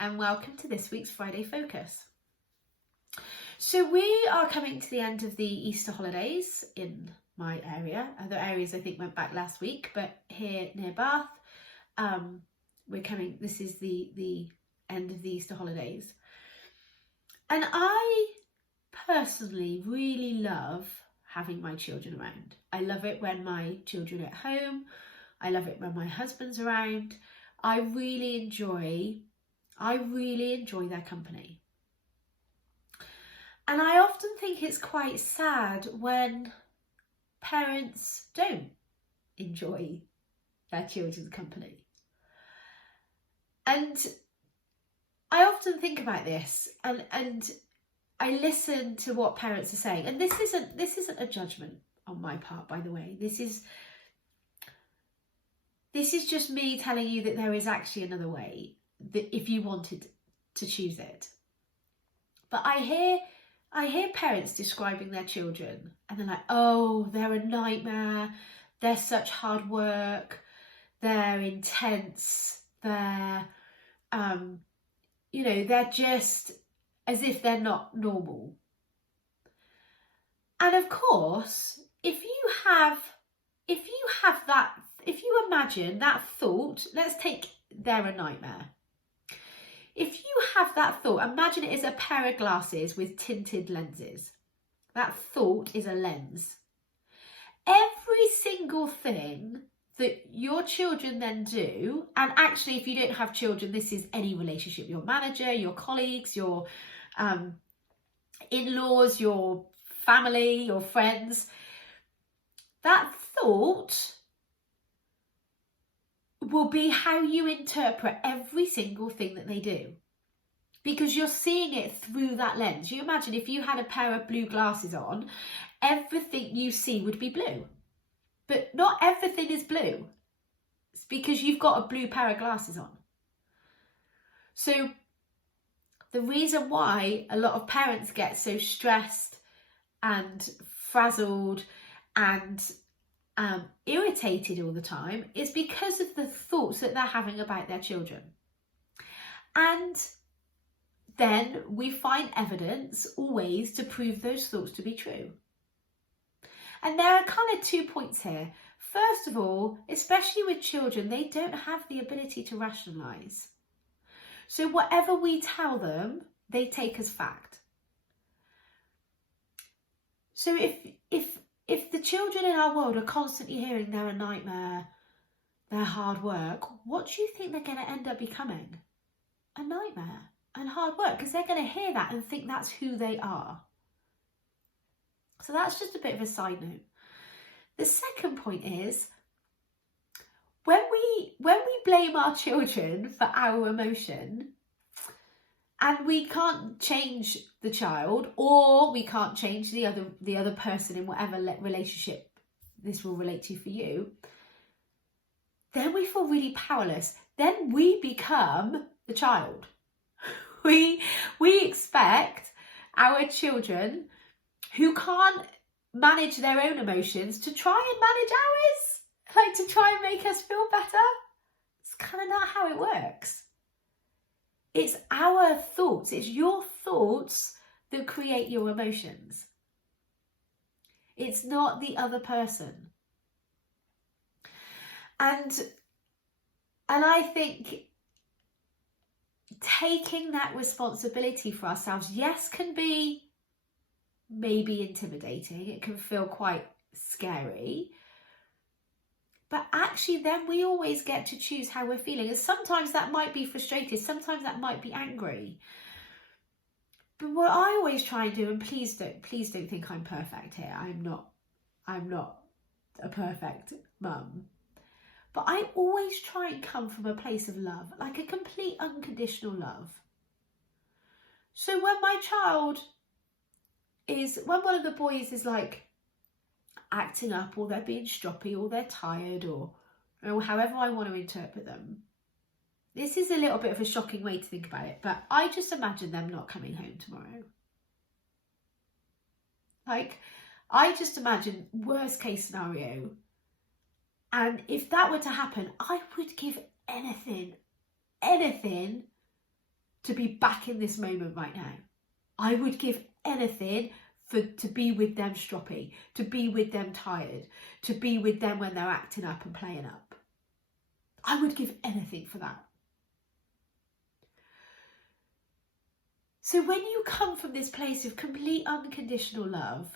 and welcome to this week's Friday Focus. So we are coming to the end of the Easter holidays in my area. Other areas I think went back last week, but here near Bath, this is the end of the Easter holidays. And I personally really love having my children around. I love it when my children are at home. I love it when my husband's around. I really enjoy their company. And I often think it's quite sad when parents don't enjoy their children's company. And I often think about this and I listen to what parents are saying. And this isn't a judgment on my part, by the way. This is just me telling you that there is actually another way, that if you wanted to choose it. But I hear parents describing their children and they're like, oh, they're a nightmare, they're such hard work, they're intense, they're they're just as if they're not normal. And of course, if you imagine that thought, let's take they're a nightmare. If you have that thought, imagine it as a pair of glasses with tinted lenses. That thought is a lens. Every single thing that your children then do, and actually if you don't have children, this is any relationship, your manager, your colleagues, your in-laws, your family, your friends, that thought will be how you interpret every single thing that they do, because you're seeing it through that lens. You imagine if you had a pair of blue glasses on, everything you see would be blue, but not everything is blue. It's because you've got a blue pair of glasses on. So the reason why a lot of parents get so stressed and frazzled and irritated all the time is because of the thoughts that they're having about their children. And then we find evidence always to prove those thoughts to be true. And there are kind of 2 points here. First of all, especially with children, they don't have the ability to rationalise. So whatever we tell them, they take as fact. So if the children in our world are constantly hearing they're a nightmare, they're hard work, what do you think they're going to end up becoming? A nightmare and hard work, because they're going to hear that and think that's who they are. So that's just a bit of a side note. The second point is, when we blame our children for our emotion, and we can't change the child, or we can't change the other person in whatever relationship this will relate to for you, then we feel really powerless. Then we become the child. We expect our children who can't manage their own emotions to try and manage ours, like to try and make us feel better. It's kind of not how it works. It's our thoughts, it's your thoughts that create your emotions. It's not the other person. And I think taking that responsibility for ourselves, yes, can be maybe intimidating. It can feel quite scary. But actually then we always get to choose how we're feeling. And sometimes that might be frustrated. Sometimes that might be angry. But what I always try and do, and please don't think I'm perfect here. I'm not a perfect mum. But I always try and come from a place of love, like a complete unconditional love. So when when one of the boys is like acting up, or they're being stroppy, or they're tired, or however I want to interpret them, this is a little bit of a shocking way to think about it, but I just imagine them not coming home tomorrow. Like, I just imagine worst case scenario. And if that were to happen, I would give anything to be back in this moment right now. I would give anything to be with them stroppy, to be with them tired, to be with them when they're acting up and playing up. I would give anything for that. So when you come from this place of complete unconditional love,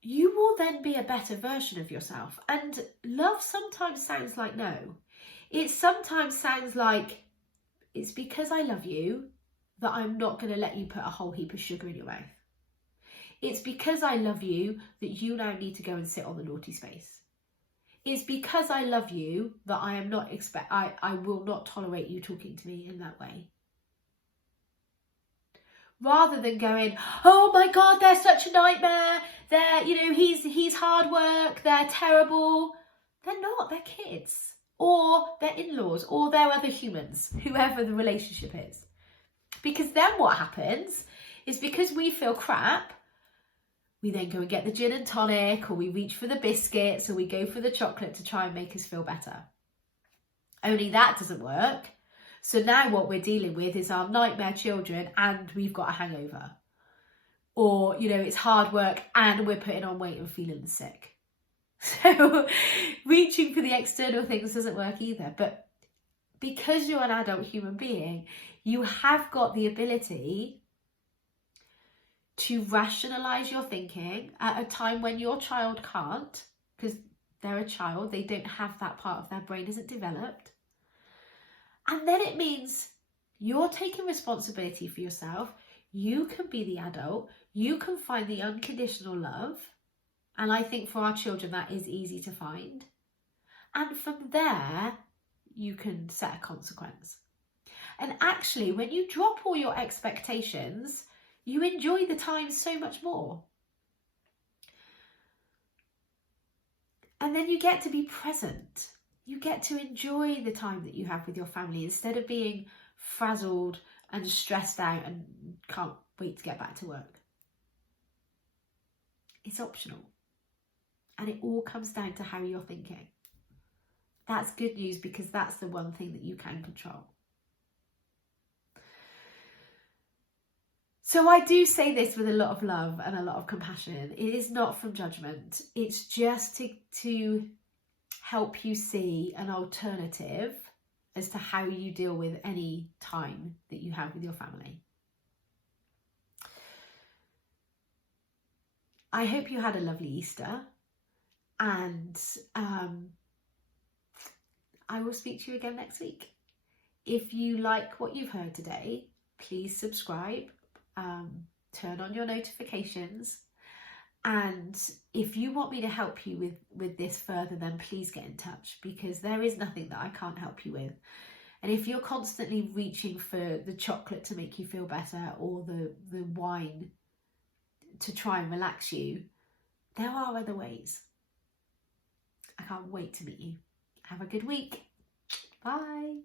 you will then be a better version of yourself. And love sometimes sounds like no. It sometimes sounds like, it's because I love you that I'm not going to let you put a whole heap of sugar in your mouth. It's because I love you that you now need to go and sit on the naughty space. It's because I love you that I am not I will not tolerate you talking to me in that way. Rather than going, oh my God, they're such a nightmare. They're, he's hard work. They're terrible. They're not. They're kids, or they're in-laws, or they're other humans, whoever the relationship is. Because then what happens is, because we feel crap, we then go and get the gin and tonic, or we reach for the biscuits, or we go for the chocolate to try and make us feel better. Only that doesn't work. So now what we're dealing with is our nightmare children, and we've got a hangover. Or, it's hard work and we're putting on weight and feeling sick. So reaching for the external things doesn't work either. But because you're an adult human being, you have got the ability to rationalize your thinking at a time when your child can't, because they're a child, they don't have that part of their brain isn't developed. And then it means you're taking responsibility for yourself. You can be the adult. You can find the unconditional love. And I think for our children, that is easy to find. And from there, you can set a consequence. And actually, when you drop all your expectations, you enjoy the time so much more. And then you get to be present. You get to enjoy the time that you have with your family instead of being frazzled and stressed out and can't wait to get back to work. It's optional. And it all comes down to how you're thinking. That's good news, because that's the one thing that you can control. So I do say this with a lot of love and a lot of compassion. It is not from judgment. It's just to help you see an alternative as to how you deal with any time that you have with your family. I hope you had a lovely Easter, and I will speak to you again next week. If you like what you've heard today, please subscribe, turn on your notifications. And if you want me to help you with this further, then please get in touch, because there is nothing that I can't help you with. And if you're constantly reaching for the chocolate to make you feel better, or the wine to try and relax you, there are other ways. I can't wait to meet you. Have a good week. Bye.